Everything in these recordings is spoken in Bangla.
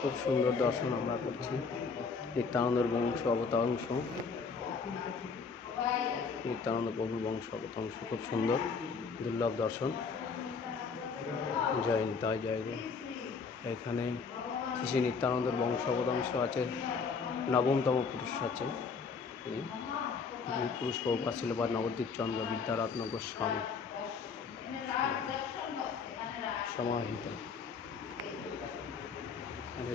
খুব সুন্দর দর্শন আমরা করছি। নিত্যানন্দের বংশ অবতাংশ, নিত্যানন্দ প্রভুর বংশ অবতাংশ, খুব সুন্দর দুর্লভ দর্শন। জয় নিতাই জয় গো। এখানে শ্রী নিত্যানন্দের বংশ অবতাংশ আছে, নবমতম পুরুষ আছে। দুই পুরুষ প্রভুপাদ ছিল বা নবদ্বীপ চন্দ্র বিদ্যারত্ন গোস্বামী সমাহিত।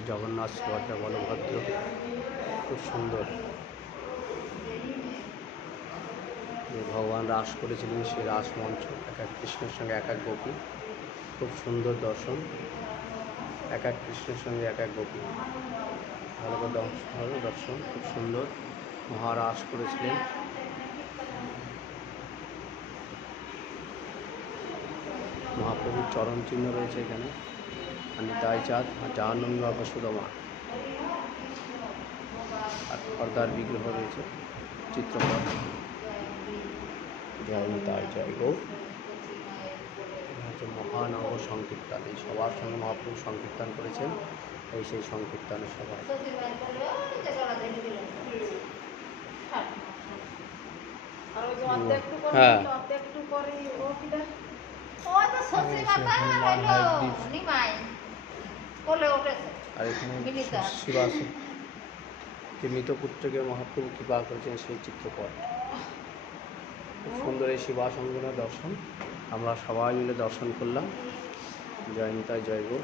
জগন্নাথ, সুভদ্রা, বলভদ্র, খুব সুন্দর। ভগবান রাস করেছিলেন, সেই রাস মঞ্চ, এক এক কৃষ্ণের সঙ্গে এক এক গোপী, খুব সুন্দর দর্শন। এক এক কৃষ্ণের সঙ্গে এক এক গোপী, ভালো দর্শন, খুব সুন্দর। মহারাস করেছিলেন। মহাপ্রভুর চরণ চিহ্ন রয়েছে এখানে, আর নিতাই চাঁদ আর জাহ্নবী মা বসুধমা, আর পর্দার বিগ্রহ রয়েছে, চিত্রপট। জয় নিতাই জয় গো। হচ্ছে মহানব সংকীর্তন, এই সবার সঙ্গে মহাপ্রভু সংকীর্তন করেছেন, এই সেই সংকীর্তনের সভা। হ্যাঁ, আর এখানে শিবাসন যে মৃতপুত্রকে মহাপ্রভু কৃপা করেছেন, সেই চিত্রপট। খুব সুন্দর এই শিবাসঙ্গনের দর্শন আমরা সবাই মিলে দর্শন করলাম। জয় নিতাই জয় গো।